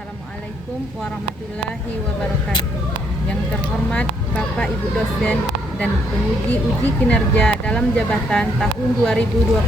Assalamualaikum warahmatullahi wabarakatuh. Yang terhormat Bapak Ibu dosen dan penguji uji kinerja dalam jabatan tahun 2024.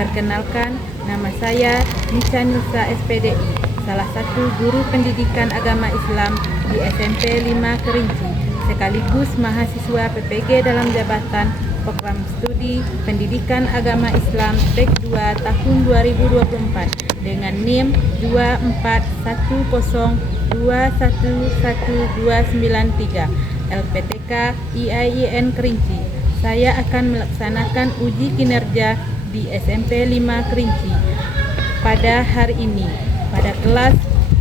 Perkenalkan, nama saya Nica Nisa SPDI, salah satu guru pendidikan agama Islam di SMP 5 Kerinci, sekaligus mahasiswa PPG dalam jabatan Program Studi Pendidikan Agama Islam PEK 2 tahun 2024 dengan NIM 24102111293 LPTK IAIN Kerinci. Saya akan melaksanakan uji kinerja di SMP 5 Kerinci pada hari ini pada kelas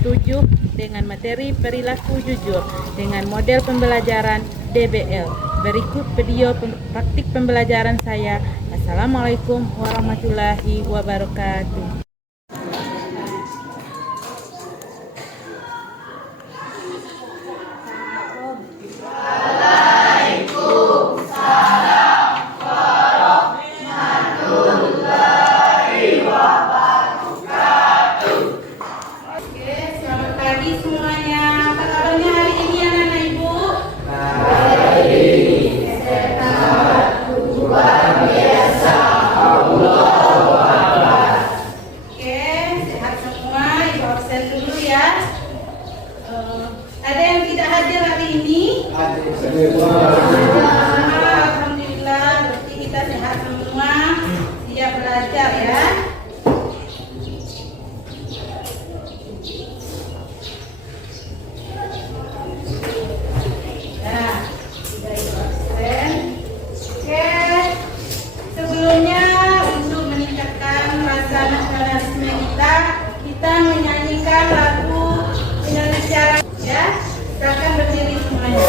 7 dengan materi perilaku jujur dengan model pembelajaran DBL. Berikut video praktik pembelajaran saya. Assalamualaikum warahmatullahi wabarakatuh. Ada yang tidak hadir hari ini? Alhamdulillah, berarti kita sehat semua, siap belajar ya. Nah, sudah itu absen. Oke, sebelumnya untuk meningkatkan rasa nasionalisme kita menyanyikan lagu Indonesia. Ya, silakan berdiri semuanya.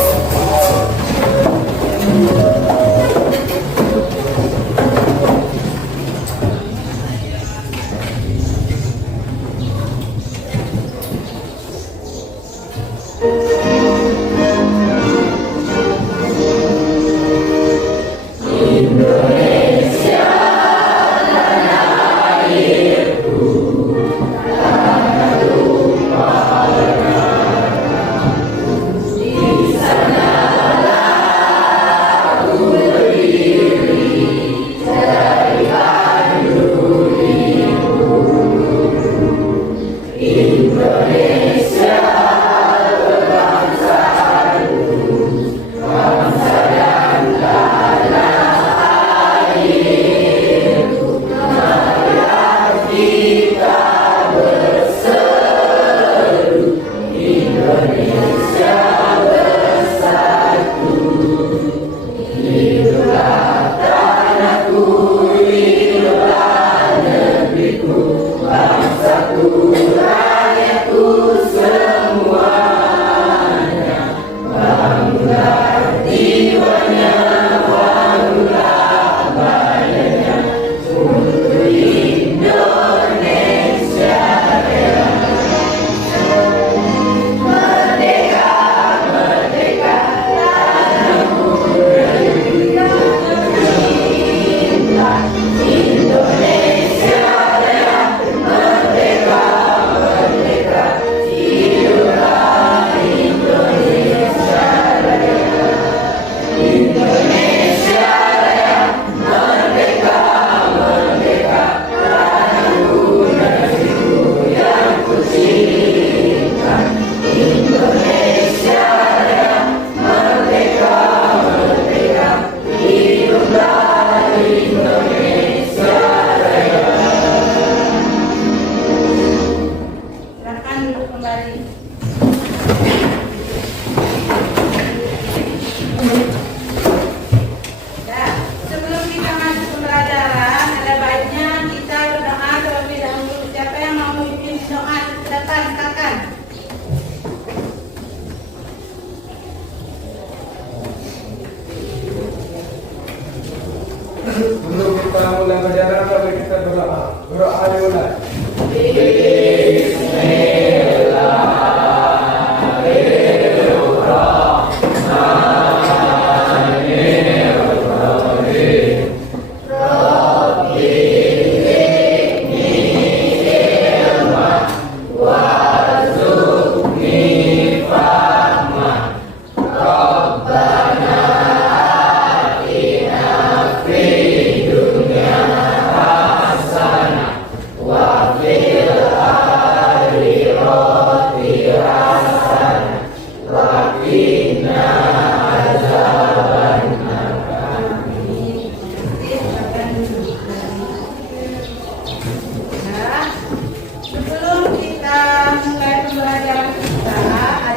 Sebelum kita mulai berjalan, mari kita berdoa. Berdoa dimulai.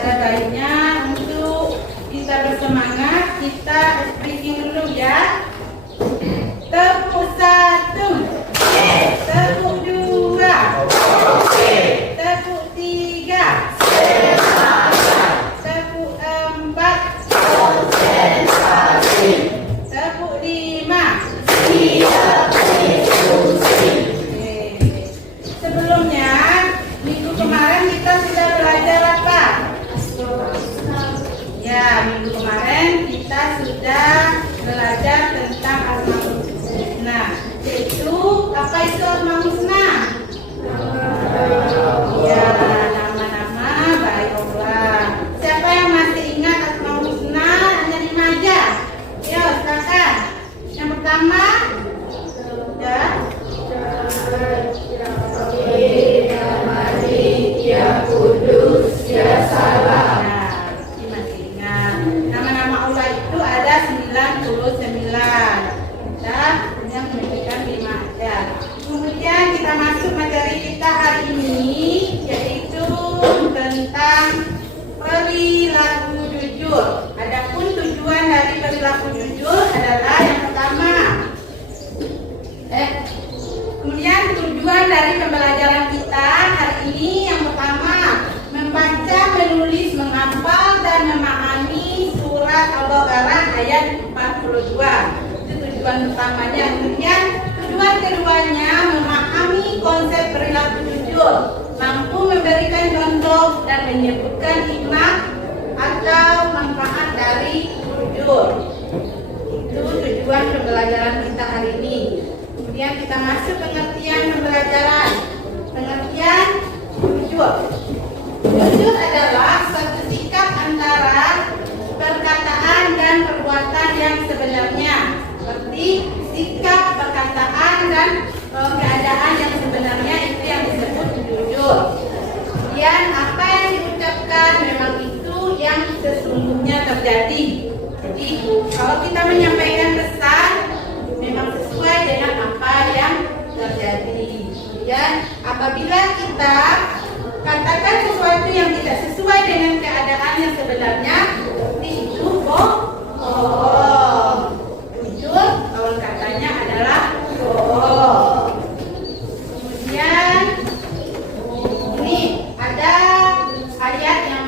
ada baiknya untuk kita bersemangat, kita speaking dulu ya. Tepuk 1, tepuk 2, tepuk 3, tepuk 4, tepuk 5. Sebelumnya, minggu kemarin kita sudah belajar apa? Ya, minggu kemarin kita sudah belajar tentang Asmaul Husna. Yaitu, apa itu Asmaul Husna? Ya, nama-nama baik Allah. Siapa yang masih ingat Asmaul Husna? Hanya 5 aja. Yo, silakan. Yang pertama, ya. Nah, ini masih ingat. Nama-nama Allah itu ada 99. Kita hanya menunjukkan 5 aja. Kemudian kita masuk materi kita hari ini, yaitu tentang perilaku jujur. Adapun tujuan dari perilaku jujur adalah yang pertama. Kemudian tujuan dari pembelajaran kita hari ini yang pertama, membaca, menulis, menghafal dan memahami surat Al-Baqarah ayat 42. Itu tujuan utamanya. Kemudian tujuan keduanya memahami konsep perilaku jujur, mampu memberikan contoh dan menyebutkan hikmah atau manfaat dari jujur. Itu tujuan pembelajaran kita hari ini. Kemudian kita masuk pengertian pembelajaran. Pengertian jujur. Jujur adalah suatu sikap antara perkataan dan perbuatan yang sebenarnya. Seperti sikap, perkataan, dan keadaan yang sebenarnya itu yang disebut jujur. Kemudian apa yang diucapkan memang itu yang sesungguhnya terjadi. Jadi kalau kita menyampaikan pesan memang sesuai dengan apa yang terjadi. Kemudian apabila kita katakan sesuatu yang tidak sesuai dengan keadaan yang sebenarnya, itu bohong. Jujur, kawan katanya adalah bohong. Kemudian ini ada ayat yang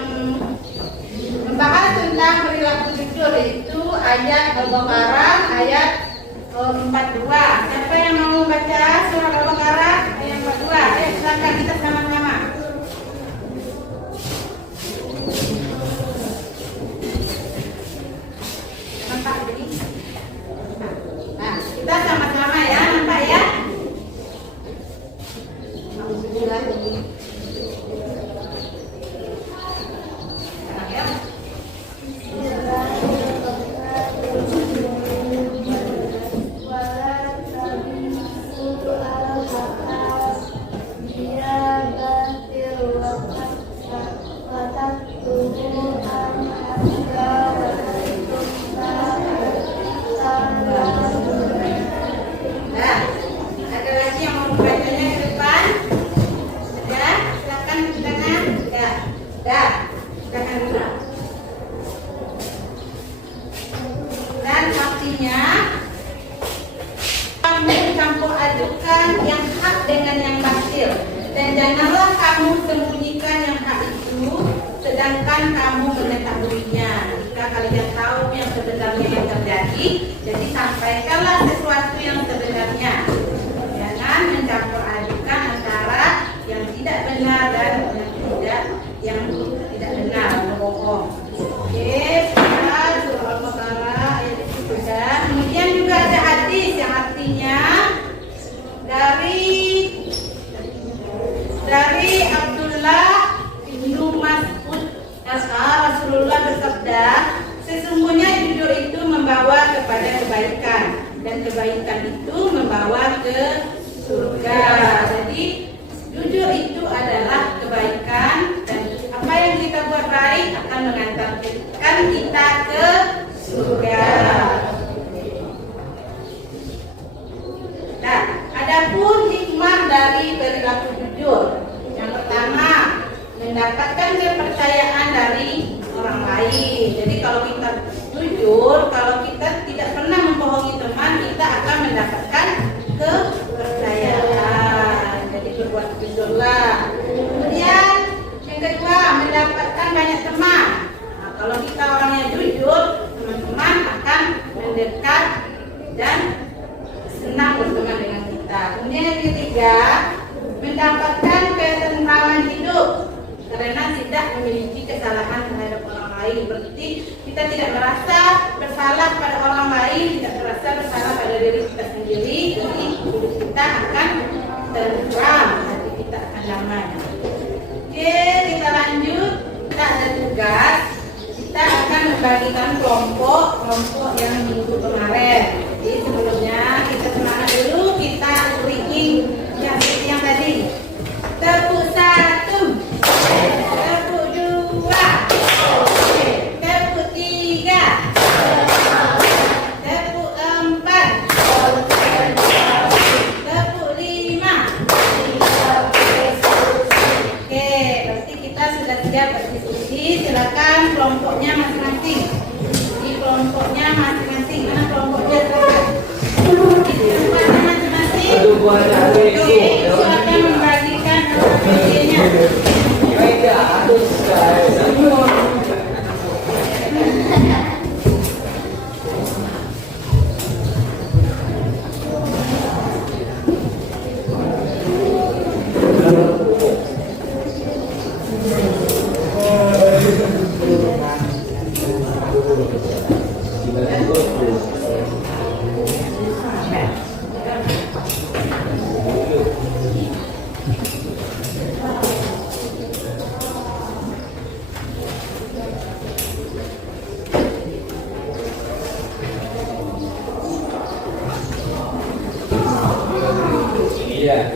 membahas tentang perilaku jujur, yaitu ayat Al-Baqarah ayat 42. Siapa yang mau baca surah Al-Baqarah ayat 42? Ayo silakan kita sama-sama. Nampak ini? Nah, kita sama-sama ya, nampak ya? Alhamdulillah. Ya. Nah, ada lagi yang mau membacanya ke depan? Ada? Silakan tangan. Ya, silakan dulu. Dan artinya kamu campur adukan yang hak dengan yang batil, dan janganlah kamu sembunyikan yang hak itu, sedangkan kamu mengetahuinya. Jika kalian tahu yang sebenarnya yang terjadi, jadi sampaikanlah sesuatu yang sebenarnya. Jangan mencampur adukan antara yang tidak benar dan yang tidak benar, bohong. Oke, surah Al-Baqarah ayat itu sudah. Kemudian juga ada hadis yang artinya dari Abdullah bin Mas'ud, Rasulullah bersabda, sesungguhnya jujur itu membawa kepada kebaikan, dan kebaikan itu membawa ke surga. Jadi jujur itu adalah kebaikan, dan apa yang kita buat baik akan mengantarkan kita ke surga. Nah, adapun hikmah dari perilaku jujur, yang pertama, mendapatkan kepercayaan dari lain. Jadi kalau kita jujur, kalau kita tidak pernah membohongi teman, kita akan mendapatkan kepercayaan. Jadi berbuat jujurlah. Kemudian yang kedua, mendapatkan banyak teman. Nah, kalau kita orangnya jujur, teman-teman akan mendekat dan senang berteman dengan kita. Kemudian yang ketiga, mendapatkan ketentraman hidup karena tidak memiliki kesalahan terhadap orang lain. Berarti kita tidak merasa bersalah pada orang lain, tidak merasa bersalah pada diri kita sendiri. Jadi hidup kita akan tentram, hati kita akan damai. Oke, kita lanjut. Kita ada tugas. Kita akan membagikan kelompok yang minggu kemarin. Jadi sebelumnya kita semangat dulu, kita reading yang tadi. Tepuk 1, tepuk 2, tepuk 3, tepuk 4, tepuk 5. Oke, berarti kita sudah siap berdiskusi. Silakan kelompoknya masing-masing. Di kelompoknya masing-masing. Mana kelompoknya? Kelompoknya masing-masing. Oke, silakan membagikan PPT-nya. Iya.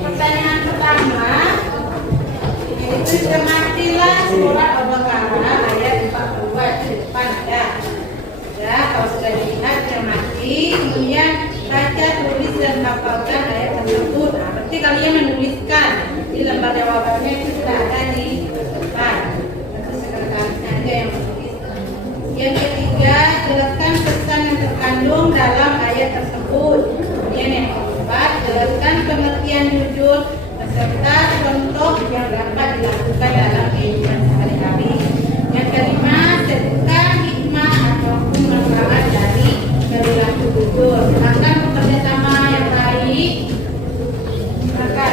Pertanyaan pertama, yaitu cermatilah surat Al-Baqarah ayat 42 di depan ya. Ya, kalau sudah dilihat cermati, kemudian baca, tulis dan hafalkan ayat tersebut. Nah, berarti kalian menuliskan di lembar jawabannya itu sudah ada di depan. Nanti sekretarisnya aja yang menulis. Yang ketiga, jelaskan pesan yang terkandung dalam ayat tersebut. Kemudian yang keempat, jelaskan pengertian jujur beserta contoh yang dapat dilakukan dalam kehidupan sehari-hari. Yang kelima, sebutkan hikmah ataupun manfaat dari perilaku jujur. Silakan bekerja sama yang baik. Silakan.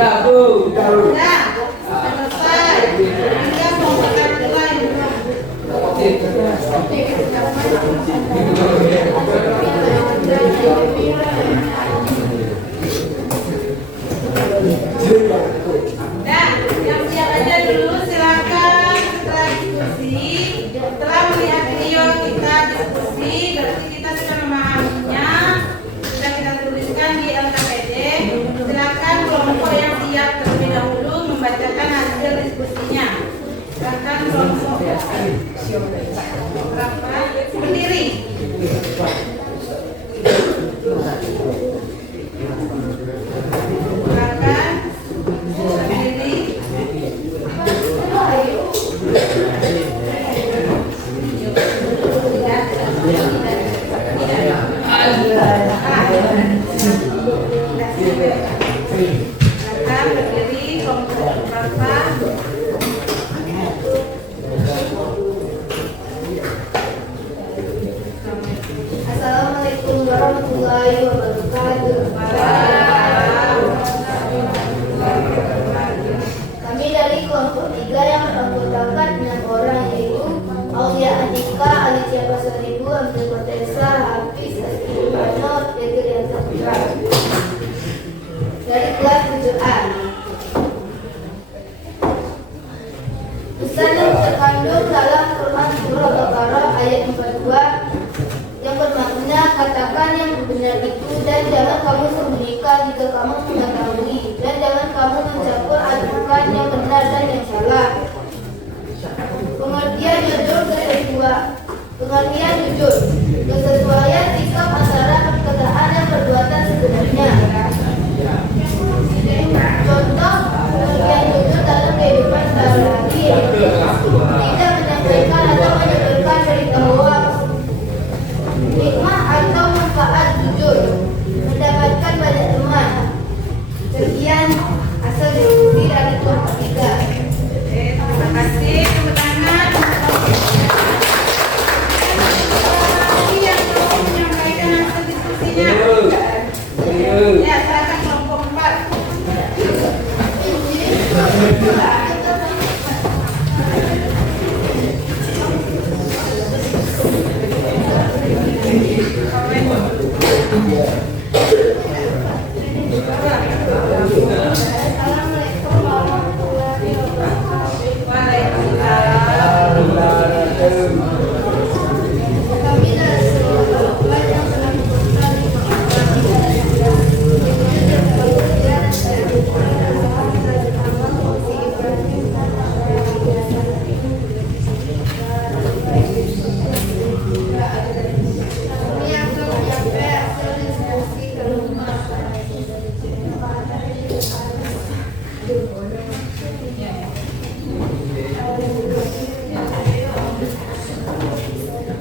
Nah, selesai. Kita mau makan lain. Nah, yang siap aja dulu silakan. Setelah diskusi, setelah melihat video kita diskusi, berarti kita sudah memahaminya. Sudah kita tuliskan di LKPD. Silakan kelompok yang siap terlebih dahulu membacakan hasil diskusinya. Silakan kelompok berapa berdiri. Silakan berdiri. Silakan berdiri kelompok berapa. Assalamualaikum warahmatullahi wabarakatuh. Kami dari kelompok 3 yang beranggotakan 6 orang, yaitu Aulia Andika, Alicia Pasaribu, Ambil Kotesa, Hafiz, Aski Bano, Tegir yang Saputra. Dari kelas 7A. Pesan yang terkandung dalam Quran Surah Al-Baqarah ayat 42 yang bermakna, katakan yang benar itu dan jangan kamu sembunyikan jika kamu mengetahui, dan jangan kamu mencampur adukan yang benar dan yang salah. Pengertian jujur kedua. Pengertian jujur, kesesuaian sikap antara perkataan dan perbuatan sebenarnya. Contoh pengertian jujur dalam kehidupan sehari-hari, tidak menyampaikan atau menyebarkan berita hoax. Hikmah atau manfaat jujur, mendapatkan banyak teman. Sekian hasil diskusi dari kelompok 3. Terima kasih. Tepuk tangan. Yang mau menyampaikan hasil diskusinya. Ya, silakan kelompok 4. Assalamualaikum warahmatullahi wabarakatuh. Waalaikumsalam. Kami dari sekolah yang telah menggunakan kami akan menyampaikan hasil diskusi ke rumah.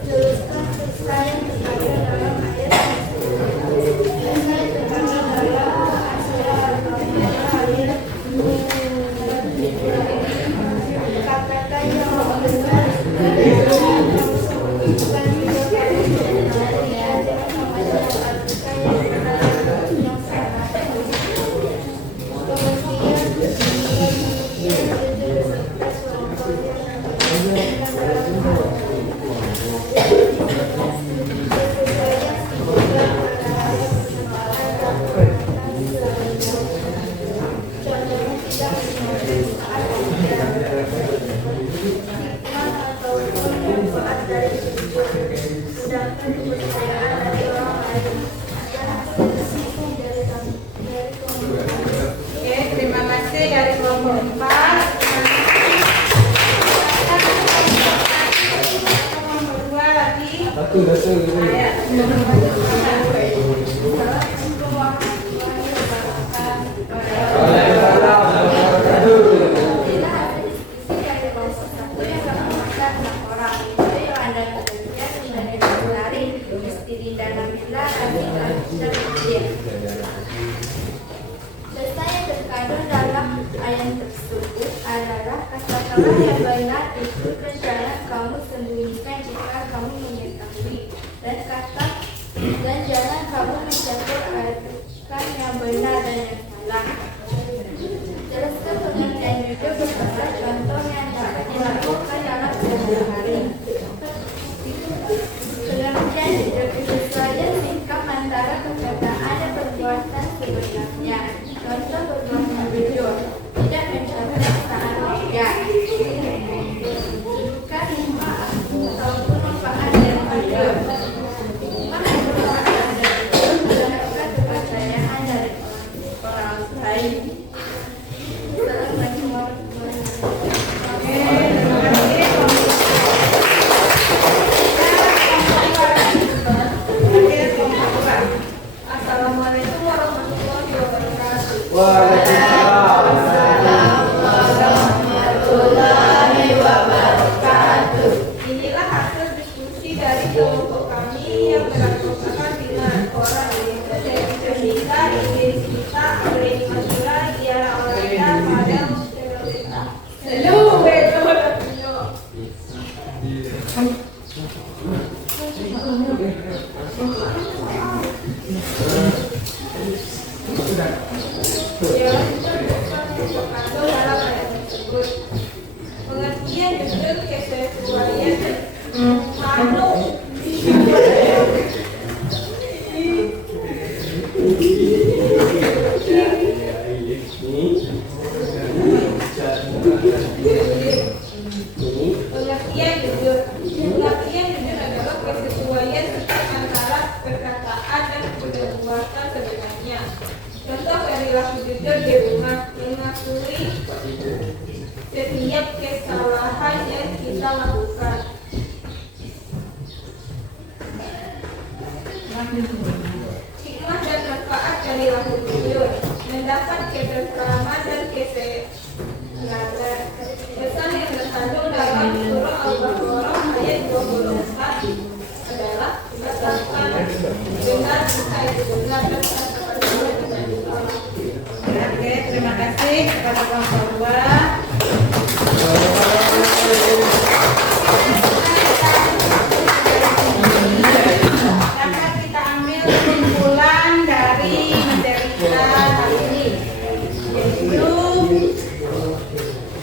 Teruskan pesan yang terkandung dalam ayat pesan terkandung dalam surah Al-Baqarah ayat 2. Katakan yang benar dan jangan kamu sembunyikan jika kamu mengenali, dan jangan kamu menyampaikan yang benar dan yang salah. Pengertian jujur serta kelompok yang terkandung dalam Oke, terima kasih dari kelompok 4. Kelompok 2 lagi. Ya. Inilah hasil diskusi dari kelompok 1 yang beranggotakan 6 orang, yaitu Yolanda Natalia, Susanita Lestari, Isti Dinda Nabila, Radhika dan Udin. Dosa yang terkandung dalam ayat tersebut adalah kata-kata yang benar itu dan jangan kamu sembunyikan jika kamu mengetahui, dan jangan kamu mencampur adukan yang benar dan yang salah. Jelaskan pengertian jujur beserta contoh yang dapat dilakukan dalam sehari-hari. Pengertian jujur itu saja sikap antara perkataan dan perbuatan sebenarnya. Contoh perbuatan jujur, tidak mencampur saat beda, bukan manfaat ataupun manfaat yang jujur. Melakukan kepercayaan dari orang lain. Assalamualaikum warahmatullahi wabarakatuh. Assalamualaikum warahmatullahi wabarakatuh. Inilah hasil diskusi dari kelompok kami yang beranggotakan 5 orang, yaitu Dewi Jessica, Idris Kita, Aureli Masula, Diara Aurenda, Fadel Mustelita. Halo, betul. Pengertian jujur kesesuaian pengertian jujur adalah kesesuaian antara perkataan dan perbuatan sebenarnya. Contoh perilaku jujur di rumah mengakui setiap kesalahan yang kita lakukan. Hikmah dan manfaat perilaku jujur: mendapat keberkahan dan kesenangan. Pesan yang terkandung dalam surah Al-Baqarah ayat 24 adalah katakan benar jika itu benar dan katakan dengan salah. Oke, terima kasih kepada kelompok 2. Dapat kita ambil kesimpulan dari materi kita kali ini, yaitu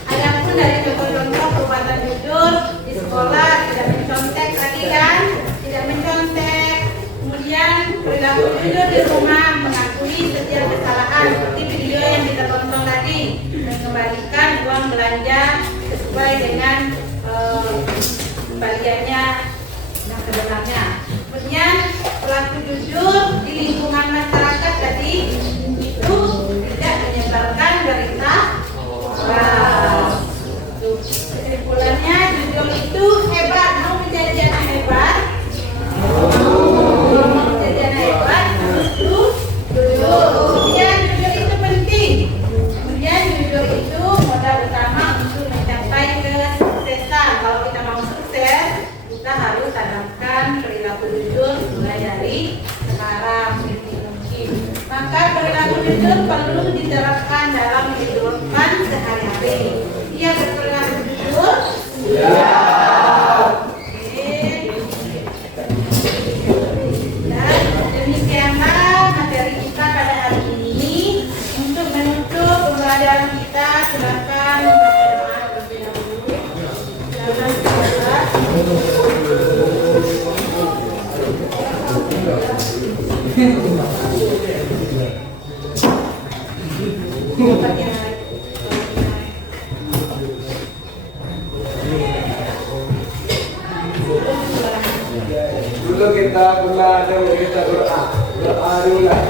adapun dari contoh-contoh perbuatan jujur di sekolah tidak mencontek tadi kan, tidak mencontek. Kemudian perilaku jujur di rumah mengakui setiap kesalahan seperti video yang kita tonton tadi, mengembalikan uang belanja sesuai dengan kembaliannya yang sebenarnya. Kemudian perilaku jujur di lingkungan masyarakat tadi itu tidak menyebarkan berita hoax. Kesimpulannya jujur itu hebat. Mau menjadi anak hebat? Menjadi anak hebat harus jujur. Kemudian jujur itu penting. Kemudian jujur itu modal utama untuk mencapai kesuksesan. Kalau kita mau sukses, kita harus tanamkan perilaku jujur mulai dari sekarang mungkin. Maka perilaku jujur perlu diterapkan dalam kehidupan sehari-hari. Iya, berperilaku jujur? Iya. Dan demikianlah materi kita pada hari ini. Untuk menutup pembelajaran kita, silakan berdoa terlebih dahulu. Silakan berdoa. Dulu kita belajar, kita berdoa dulu. Alhamdulillah.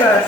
Iya.